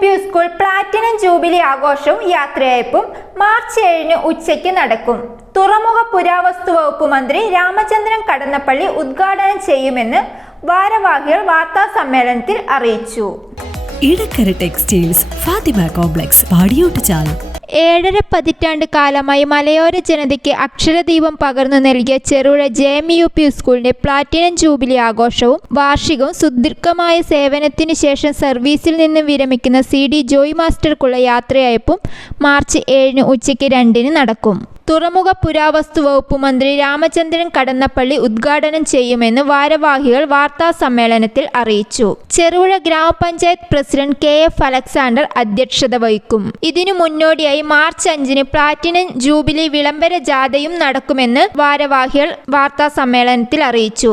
P school platinum jubilee ആഘോഷവും യാത്രയയപ്പും March ഏഴിന് ഉച്ചയ്ക്ക് നടക്കും. തുറമുഖ പുരാവസ്തു വകുപ്പ് മന്ത്രി രാമചന്ദ്രൻ കടന്നപ്പള്ളി ഉദ്ഘാടനം ചെയ്യുമെന്ന് ഭാരവാഹികൾ വാർത്താ സമ്മേളനത്തിൽ അറിയിച്ചു. ഇടക്കര ടെക്സ്റ്റൈൽസ് ഫാത്തിമ കോംപ്ലക്സ് പാടിയോട്ടുചാൽ ഏഴര പതിറ്റാണ്ട് കാലമായി മലയോര ജനതയ്ക്ക് അക്ഷരദീപം പകർന്നു നൽകിയ Cherupuzha J M U P സ്കൂളിന്റെ പ്ലാറ്റിനം ജൂബിലി ആഘോഷവും വാർഷികവും സുദീർഘമായ സേവനത്തിനു ശേഷം സർവീസിൽ നിന്ന് വിരമിക്കുന്ന സി ഡി ജോയ് മാസ്റ്റർക്കുള്ള യാത്രയയപ്പും മാർച്ച് ഏഴിന് ഉച്ചയ്ക്ക് രണ്ടിന് നടക്കും. തുറമുഖ പുരാവസ്തു വകുപ്പ് മന്ത്രി രാമചന്ദ്രൻ കടന്നപ്പള്ളി ഉദ്ഘാടനം ചെയ്യുമെന്ന് ഭാരവാഹികൾ വാർത്താ സമ്മേളനത്തിൽ അറിയിച്ചു. ചെറുപുഴ ഗ്രാമപഞ്ചായത്ത് പ്രസിഡന്റ് കെ എഫ് അലക്സാണ്ടർ അധ്യക്ഷത വഹിക്കും. ഇതിനു മുന്നോടിയായി മാർച്ച് അഞ്ചിന് പ്ലാറ്റിനം ജൂബിലി വിളംബര ജാഥയും നടക്കുമെന്ന് ഭാരവാഹികൾ വാർത്താ സമ്മേളനത്തിൽ അറിയിച്ചു.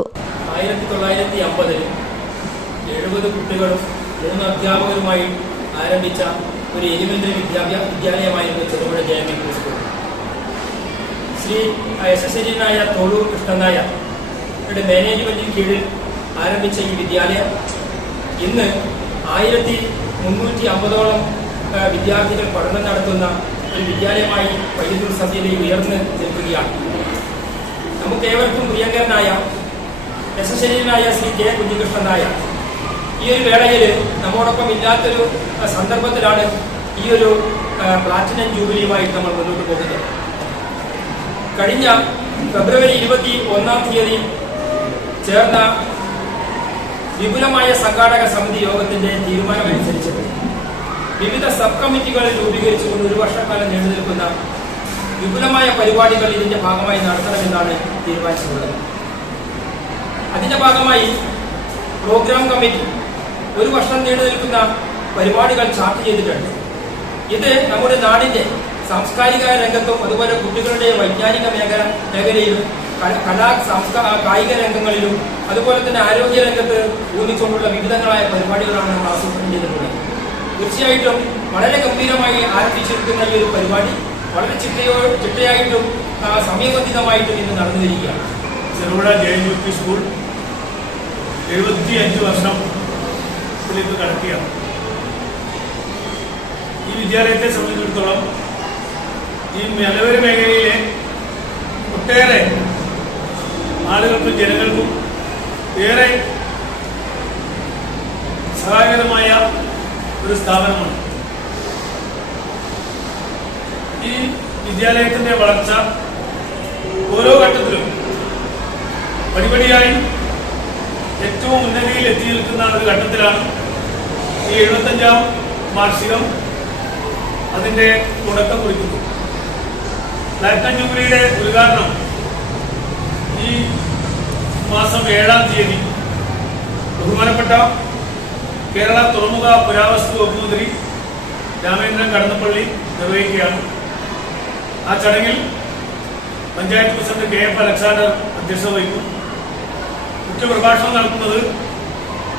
മൂന്ന് അധ്യാപകരുമായി ആരംഭിച്ച ഒരു എലിമെന്ററി വിദ്യാഭ്യാസ വിദ്യാലയമായിരുന്നു ചെറുപുഴ ജയമി സ്കൂൾ ശ്രീ എരിയനായ തോളൂർ കൃഷ്ണൻ നായരുടെ മാനേജ്മെന്റിന് കീഴിൽ ആരംഭിച്ച ഈ വിദ്യാലയം. ഇന്ന് ആയിരത്തി മുന്നൂറ്റി അമ്പതോളം വിദ്യാർത്ഥികൾ പഠനം നടത്തുന്ന ഒരു വിദ്യാലയമായി വൈദ്യുതി സദ്യയിൽ ഉയർന്ന് നിൽക്കുകയാണ്. നമുക്ക് ഏവർക്കും പ്രിയങ്കരനായ യശസ്വരീനായ ശ്രീ കെ കുഞ്ഞികൃഷ്ണൻ നായർ ഈ ഒരു വേളയിൽ നമ്മോടൊപ്പം ഇല്ലാത്തൊരു സന്ദർഭത്തിലാണ് ഈ ഒരു പ്ലാറ്റിനം ജൂബിലിയുമായിട്ട് നമ്മൾ മുന്നോട്ട് പോകുന്നത്. കഴിഞ്ഞ ഫെബ്രുവരി ഇരുപത്തി ഒന്നാം തീയതി ചേർന്ന വിപുലമായ സംഘാടക സമിതി യോഗത്തിന്റെ തീരുമാനമനുസരിച്ച് വിവിധ സബ് കമ്മിറ്റികൾ രൂപീകരിച്ചുകൊണ്ട് ഒരു വർഷക്കാലം നീണ്ടു നിൽക്കുന്ന വിപുലമായ പരിപാടികൾ ഇതിന്റെ ഭാഗമായി നടത്തണമെന്നാണ് തീരുമാനിച്ചിട്ടുള്ളത്. അതിന്റെ ഭാഗമായി പ്രോഗ്രാം കമ്മിറ്റി ഒരു വർഷം നീണ്ടു നിൽക്കുന്ന പരിപാടികൾ ചാർട്ട് ചെയ്തിട്ടുണ്ട്. ഇത് നമ്മുടെ നാടിന്റെ സാംസ്കാരിക രംഗത്തും അതുപോലെ കുട്ടികളുടെ വൈജ്ഞാനിക മേഖല മേഖലയിലും കലാ സാംസ്കാ കായിക രംഗങ്ങളിലും അതുപോലെ തന്നെ ആരോഗ്യ രംഗത്ത് ഊന്നിക്കൊണ്ടുള്ള വിവിധങ്ങളായ പരിപാടികളാണ് നമ്മൾ ആസൂത്രണം ചെയ്തിട്ടുള്ളത്. തീർച്ചയായിട്ടും വളരെ ഗംഭീരമായി ആരംഭിച്ചിരിക്കുന്ന ഈ ഒരു പരിപാടി വളരെ ചിട്ടയോ ചിട്ടയായിട്ടും സമയബന്ധിതമായിട്ടും ഇന്ന് നടന്നിരിക്കുകയാണ് Cherupuzha J N U P school എഴുപത്തി അഞ്ച് വർഷം ിലേക്ക് കടക്കുകയാണ്. ഈ വിദ്യാലയത്തെ സംബന്ധിച്ചിടത്തോളം ഈ മലയോര മേഖലയിലെ ഒട്ടേറെ ആളുകൾക്കും ജനങ്ങൾക്കും ഏറെ സഹായകരമായ ഒരു സ്ഥാപനമാണ്. ഈ വിദ്യാലയത്തിന്റെ വളർച്ച ഓരോ ഘട്ടത്തിലും പടിപടിയായി ഏറ്റവും ഉന്നതിയിൽ എത്തി നിൽക്കുന്ന ഒരു ഘട്ടത്തിലാണ് ഈ എഴുപത്തഞ്ചാം വാർഷികം അതിന്റെ തുടക്കം കുറിക്കുന്നു പ്ലാറ്റിനം ജൂബിലിയുടെ ഉദ്ഘാടനം ഈ മാസം ഏഴാം തീയതി. ബഹുമാനപ്പെട്ട കേരള തുറമുഖ പുരാവസ്തു വകുപ്പ് മന്ത്രി രാമേന്ദ്രൻ കടന്നപ്പള്ളി നിർവഹിക്കുകയാണ്. ആ ചടങ്ങിൽ panchayat president K F Alexander അധ്യക്ഷത വഹിക്കും. മുഖ്യപ്രഭാഷണം നടത്തുന്നത്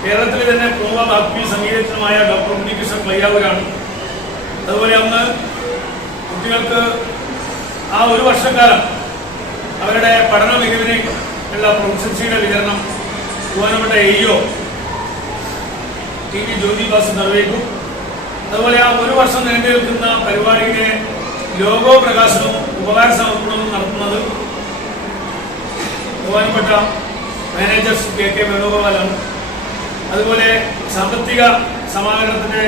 കേരളത്തിലെ തന്നെ പൂർവ ആത്മീയ സംഗീതജ്ഞനുമായ ഡോക്ടർ ഉണ്ണികൃഷ്ണൻ പയ്യാവൂരാണ് അതുപോലെ അന്ന് കുട്ടികൾക്ക് ആ ഒരു വർഷക്കാലം അവരുടെ പഠന മികവിനെ ഉള്ള പ്രൊഫഷൻസിയുടെ വിതരണം ബഹുമാനപ്പെട്ട എയ്യോ ടി വി ജ്യോതി ബാസ് നിർവഹിക്കും അതുപോലെ ആ ഒരു വർഷം നീണ്ടു നിൽക്കുന്ന പരിപാടിയുടെ ലോഗോ പ്രകാശനവും ഉപകാര സമർപ്പണവും നടത്തുന്നത് ബഹുമാനപ്പെട്ട മാനേജർ കെ കെ വേണുഗോപാലാണ്. അതുപോലെ സാമ്പത്തിക സമാഹരണത്തിന്റെ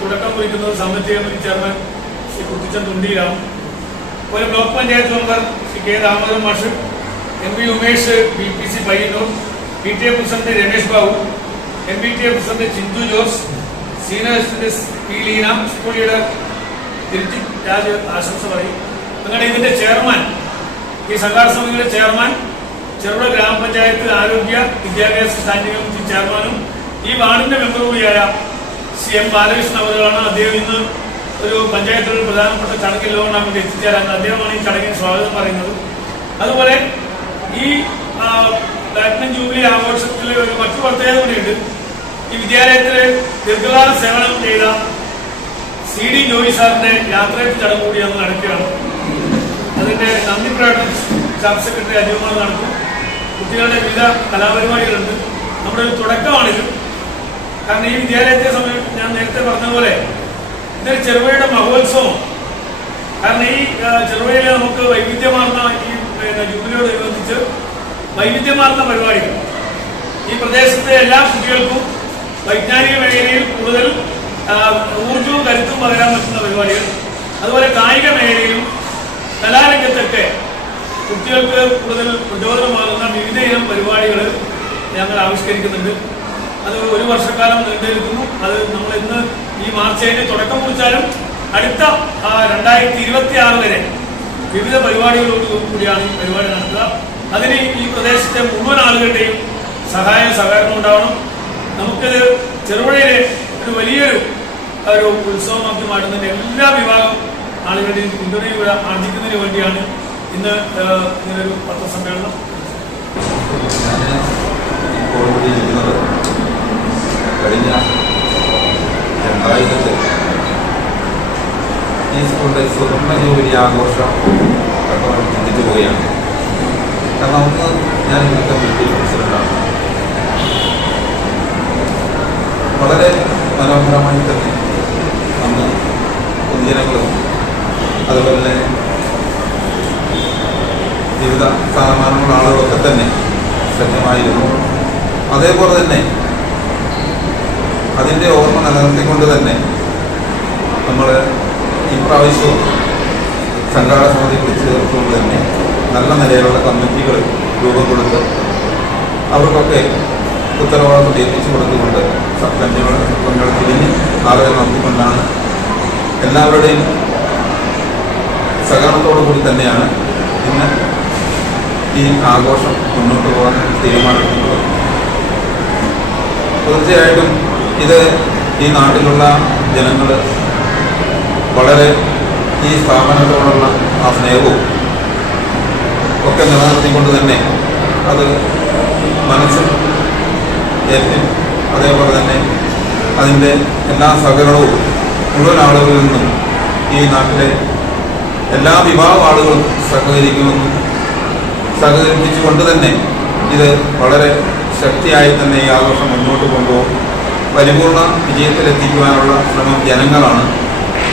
തുടക്കം കുറിക്കുന്നത് സാമ്പത്തിക ചെയർമാൻ ശ്രീ കുട്ടിച്ചൻ തുണ്ടിയിലാണ്. അതുപോലെ block panchayat member Shri K Damodaran മാഷ് M P Umesh B P C Payyanur P T A president Ramesh Babu M P T A president Chinthu Jose senior assistant P Leena school leader Tiruchi Raj ആശംസ പറയും. നിങ്ങളുടെ ഇതിന്റെ chairman ഈ സംഘാടന സമിതിയുടെ chairman Cherupuzha ഗ്രാമപഞ്ചായത്ത് ആരോഗ്യ വിദ്യാഭ്യാസ സ്റ്റാൻഡിംഗ് കമ്മിറ്റി ചെയർമാനും ഈ വാർഡിന്റെ മെമ്പർ കൂടിയായ സി എം ബാലകൃഷ്ണൻ അവരാണ് അദ്ദേഹം ഇന്ന് ഒരു പഞ്ചായത്തിൽ ഒരു പ്രധാനപ്പെട്ട ചടങ്ങിൽ ലോകണ്ടാൻ വേണ്ടി എത്തിച്ചേരാൻ അദ്ദേഹമാണ് ഈ ചടങ്ങിന് സ്വാഗതം പറയുന്നത്. അതുപോലെ ഈ പ്ലാറ്റിനം ജൂബിലി ആഘോഷത്തിൽ ഒരു മറ്റു പ്രത്യേകത കൂടിയുണ്ട്. ഈ വിദ്യാലയത്തിലെ ദീർഘകാല സേവനം ചെയ്ത സി ഡി ജോയി സാറിന്റെ യാത്രയിൽ ചടങ്ങ് കൂടി അന്ന് നടക്കുകയാണ്. അതിന്റെ നന്ദി പ്രകടനം സ്റ്റാഫ് സെക്രട്ടറി അജയകുമാർ നടത്തും. കുട്ടികളുടെ വിവിധ കലാപരിപാടികളുണ്ട്. നമ്മുടെ ഒരു തുടക്കമാണിത്. കാരണം ഈ വിദ്യാലയത്തെ സമയം ഞാൻ നേരത്തെ പറഞ്ഞ പോലെ ഇതൊരു ചെറുപുഴയുടെ മഹോത്സവം. കാരണം ഈ ചെറുപുഴയിൽ നമുക്ക് വൈവിധ്യമാർന്ന ഈ ജൂബിലിയോട് ജൂബിലിയോടനുബന്ധിച്ച് വൈവിധ്യമാർന്ന പരിപാടികൾ. ഈ പ്രദേശത്തെ എല്ലാ കുട്ടികൾക്കും വൈജ്ഞാനിക മേഖലയിൽ കൂടുതൽ ഊർജവും കരുത്തും പകരാൻ പറ്റുന്ന പരിപാടികൾ. അതുപോലെ കായിക മേഖലയിലും കലാരംഗത്തൊക്കെ കുട്ടികൾക്ക് കൂടുതൽ പ്രചോദനമാകുന്ന വിവിധ ഇനം പരിപാടികൾ ഞങ്ങൾ ആവിഷ്കരിക്കുന്നുണ്ട്. അത് ഒരു വർഷക്കാലം നീണ്ടിരിക്കുന്നു അത് നമ്മൾ ഇന്ന് ഈ മാർച്ച് ഏഴിന് തുടക്കം കുറിച്ചാലും അടുത്ത രണ്ടായിരത്തി ഇരുപത്തി ആറ് വരെ വിവിധ പരിപാടികളോട് കൂടിയാണ് ഈ പരിപാടി നടത്തുക അതിന് ഈ പ്രദേശത്തെ മുഴുവൻ ആളുകളുടെയും സഹായ സഹകരണം ഉണ്ടാവണം. നമുക്കിത് ചെറുപുഴയിലെ ഒരു വലിയൊരു ഒരു ഉത്സവമാക്കി മാറ്റുന്നതിന് എല്ലാ വിഭാഗം ആളുകളുടെയും പിന്തുണയിലൂടെ ആർജിക്കുന്നതിന് വേണ്ടിയാണ് ഇന്ന് ഇങ്ങനൊരു പത്രസമ്മേളനം കഴിഞ്ഞ രണ്ടായിരത്തിൽ ഈ സ്കൂളിന്റെ സ്വർണ ജൂബിലി ആഘോഷം പെട്ടെന്ന് ചിന്തിച്ചു പോവുകയാണ്. കാരണം ഒന്ന് ഞാൻ ഇവിടുത്തെ വീട്ടിൽ പ്രസിഡന്റാണ്. വളരെ മനോഹരമായി തന്നെ അന്ന് പൊതുജനങ്ങളും അതുപോലെ തന്നെ വിവിധ സ്ഥാനമാനമുള്ള ആളുകളൊക്കെ തന്നെ സജ്ജമായിരുന്നു. അതേപോലെ തന്നെ അതിന്റെ ഓർമ്മ നിലനിർത്തിക്കൊണ്ട് തന്നെ നമ്മൾ ഈ പ്രാവശ്യവും സംഘാടക സമിതി വിളിച്ചു ചേർത്തുകൊണ്ട് തന്നെ നല്ല നിലയിലുള്ള കമ്മിറ്റികൾ രൂപം കൊടുത്ത് അവർക്കൊക്കെ ഉത്തരവാദിത്വം ഏൽപ്പിച്ചു കൊടുത്തുകൊണ്ട് സബ്കമ്മിറ്റികൾ പങ്കൾ തിരിഞ്ഞ് ആളുകൾ നടത്തിക്കൊണ്ടാണ് എല്ലാവരുടെയും സഹകരണത്തോടു കൂടി തന്നെയാണ് ഇന്ന് ഈ ആഘോഷം മുന്നോട്ട് പോകാൻ തീരുമാനമെടുക്കുന്നത് തീർച്ചയായിട്ടും ഇത് ഈ നാട്ടിലുള്ള ജനങ്ങൾ വളരെ ഈ സ്ഥാപനത്തോടുള്ള ആ സ്നേഹവും ഒക്കെ നിലനിർത്തിക്കൊണ്ട് തന്നെ അത് മനസ്സിൽ ഏറ്റും അതേപോലെ തന്നെ അതിന്റെ എല്ലാ സഹകരണവും മുഴുവൻ ആളുകളിൽ നിന്നും ഈ നാട്ടിലെ എല്ലാ വിഭാഗം ആളുകളും സഹകരിക്കുമെന്നും സഹകരിപ്പിച്ചുകൊണ്ട് തന്നെ ഇത് വളരെ ശക്തിയായി തന്നെ ഈ ആഘോഷം മുന്നോട്ട് കൊണ്ടുപോകും. പരിപൂർണ വിജയത്തിലെത്തിക്കുവാനുള്ള ശ്രമം ജനങ്ങളാണ്.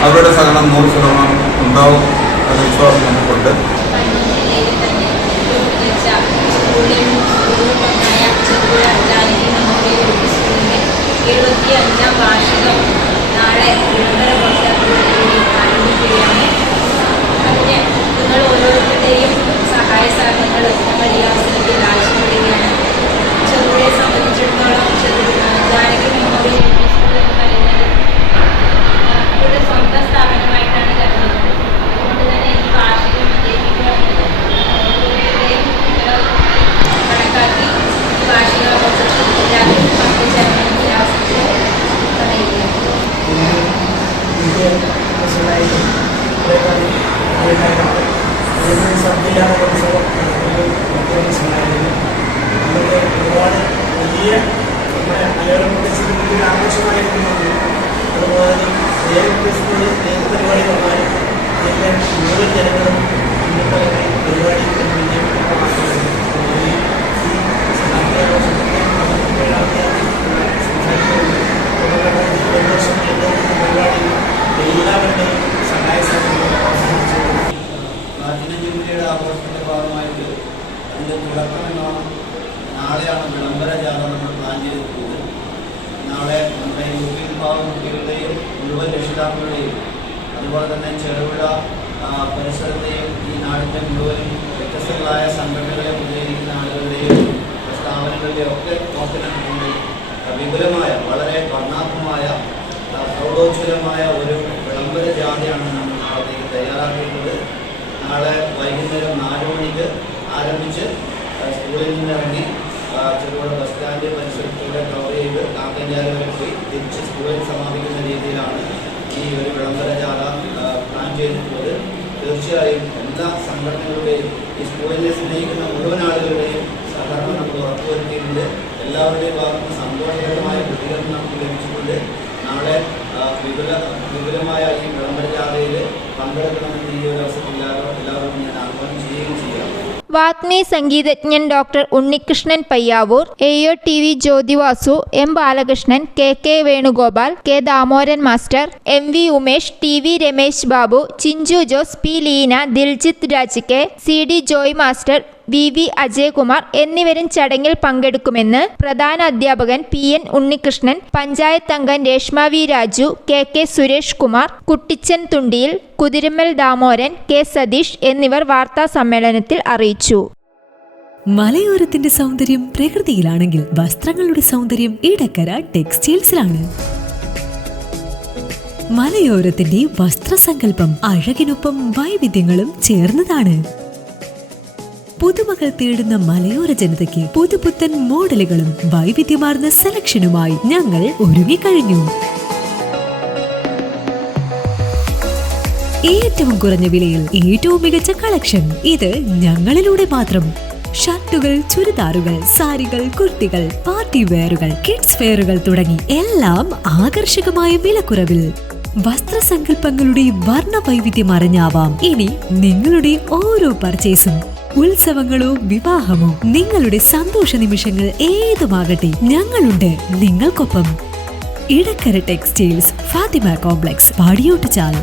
അവരുടെ സഹനം നൂറ് ശതമാനം ഉണ്ടാവും എന്ന വിശ്വാസം നമുക്കുണ്ട് ജില്ലയിൽ തന്നെ വെച്ച സ്കൂളിൽ രൂപമായ Cherupuzha Janaki memorial U P സ്കൂളിന്റെ എഴുപത്തി അഞ്ചാം വാർഷികം നാളെ വിളംബര ഘോഷത്തോടുകൂടി ആരംഭിക്കുകയാണ് അതിന് നിങ്ങൾ ഓരോരുത്തരുടെയും സഹായ സഹകരണങ്ങൾ ഞങ്ങൾ ഈ അവസരത്തിൽ ആവശ്യപ്പെടുകയാണ് ചെറുപുഴയെ സംബന്ധിച്ചിടത്തോളം ചെറു Janaki memorial U P school എന്ന് പറയുന്നത് അവരുടെ സ്വന്തം സ്ഥാപനമായിട്ടാണ് കരുതുന്നത് അതുകൊണ്ട് തന്നെ ഈ വാർഷികം വിജയിപ്പിക്കുക എന്നത് ഓരോരുത്തരുടെയും കണക്കാക്കി ഈ വാർഷികാഘോഷത്തിൽ എല്ലാവരും പങ്കുചേരണമെന്ന് ഈ അവസരത്തിൽ പറയുകയാണ് ഒരുപാട് വലിയ നമ്മുടെ മലയാളം പ്രദേശത്തിന് ആഘോഷമായിരുന്നു അതുപോലെ ഏതൊക്കെ സ്കൂളിൽ ഏത് പരിപാടി വന്നാലും ഇതിലെ മുഴുവൻ ജനങ്ങളും ഇന്നത്തെ പരിപാടി വിജയപ്രദമാക്കുന്നത് ഈ സഹാബ്ദാഘോഷത്തിന്റെ പതിനേഴാം തീയതി സംസാരിക്കുന്നത് പരിപാടി എല്ലാവരുടെയും സഹായ സഹകരണം അവസാനിച്ചു പ്ലാറ്റിനം ജൂബിലിയുടെ ആഘോഷത്തിന്റെ ഭാഗമായിട്ട് അതിന്റെ തുടക്കം എന്നാണ് നാളെയാണ് വിളംബര ജാഥ നമ്മൾ പ്ലാൻ ചെയ്തിട്ടുള്ളത് നാളെ നമ്മുടെ യു പി വിഭാഗം കുട്ടികളുടെയും മുഴുവൻ രക്ഷിതാക്കളുടെയും അതുപോലെ തന്നെ ചെറുപുഴ പരിസരത്തെയും ഈ നാടിന്റെ മുഴുവനും വ്യത്യസ്തങ്ങളായ സംഘടനകളെ പ്രതികരിക്കുന്ന ആളുകളുടെയും സ്ഥാപനങ്ങളുടെയും ഒക്കെ നോക്കിനിട്ടുകൊണ്ട് വിപുലമായ വളരെ വർണാത്മമായ പ്രൗഢോജ്വലമായ ഒരു വിളംബര ജാഥയാണ് നമ്മൾ നാളത്തേക്ക് തയ്യാറാക്കിയിട്ടുള്ളത് നാളെ വൈകുന്നേരം നാല് മണിക്ക് ആരംഭിച്ച് സ്കൂളിൽ നിന്ന് ഇറങ്ങി ആ, ചെറുപുഴ ബസ് സ്റ്റാൻഡ് പരിസരത്തൂടെ കവർ ചെയ്ത് കാക്കഞ്ചാല വരെ പോയി തിരിച്ച് സ്കൂളിൽ സമാപിക്കുന്ന രീതിയിലാണ് ഈ ഒരു വിളംബര ജാഥ പ്ലാൻ ചെയ്തിട്ടുള്ളത്. തീർച്ചയായും എല്ലാ സംഘടനകളുടെയും ഈ സ്കൂളിനെ സ്നേഹിക്കുന്ന മുഴുവൻ ആളുകളുടെയും സഹകരണം നമ്മൾ ഉറപ്പുവരുത്തിയിട്ടുണ്ട്. എല്ലാവരുടെയും ഭാഗത്ത് നിന്ന് സന്തോഷകരമായ പ്രതികരണം നമുക്ക് ലഭിച്ചിട്ടുണ്ട്. നാളെ വിപുല വിപുലമായ ഈ വിളംബര ജാഥയിൽ പങ്കെടുക്കണമെന്ന് വാഗ്മി സംഗീതജ്ഞൻ doctor Unnikrishnan Payyavoor A O T V Jyothivasu M Balakrishnan K K Venugopal K Damodaran master M V Umesh T V Ramesh Babu Chinchu Jose P Leena Diljith Raj K C D Joy master V V Ajayakumar എന്നിവരും ചടങ്ങിൽ പങ്കെടുക്കുമെന്ന് പ്രധാന അധ്യാപകൻ P N Unnikrishnan panchayat അംഗം Reshma V Raju K K Suresh Kumar Kuttichan Thundiyil Kuthirammal Damodaran K Satheesh എന്നിവർ വാർത്താ സമ്മേളനത്തിൽ അറിയിച്ചു. മലയോരത്തിന്റെ സൗന്ദര്യം പ്രകൃതിയിലാണെങ്കിൽ വസ്ത്രങ്ങളുടെ സൗന്ദര്യം ഇടക്കര ടെക്സ്റ്റൈൽസിലാണ്. മലയോരത്തിന്റെ വസ്ത്രസങ്കല്പം അഴകിനൊപ്പം വൈവിധ്യങ്ങളും ചേർന്നതാണ്. പുതുമകൾ തേടുന്ന മലയോര ജനതയ്ക്ക് പുതുപുത്തൻ മോഡലുകളും വൈവിധ്യമാർന്ന സെലക്ഷനുമായി ഞങ്ങൾ ഒരുങ്ങിക്കഴിഞ്ഞു. ഏറ്റവും കുറഞ്ഞ വിലയിൽ ഏറ്റവും മികച്ച കളക്ഷൻ. ഇത് ഞങ്ങളിലൂടെ മാത്രം. ഷർട്ടുകൾ ചുരിദാറുകൾ സാരികൾ കുർത്തികൾ പാർട്ടി വെയറുകൾ കിഡ്സ് വെയറുകൾ തുടങ്ങി എല്ലാം ആകർഷകമായ വിലക്കുറവിൽ. വസ്ത്രസങ്കല്പങ്ങളുടെ വർണ വൈവിധ്യം അറിഞ്ഞാവാം. ഇനി നിങ്ങളുടെ ഓരോ പർച്ചേസും ഉത്സവങ്ങളോ വിവാഹമോ നിങ്ങളുടെ സന്തോഷ നിമിഷങ്ങൾ ഏതുമാകട്ടെ ഞങ്ങളുണ്ട് നിങ്ങൾക്കൊപ്പം. Edakkara textiles Fathima complex പാടിയോട്ട് Padiyottuchal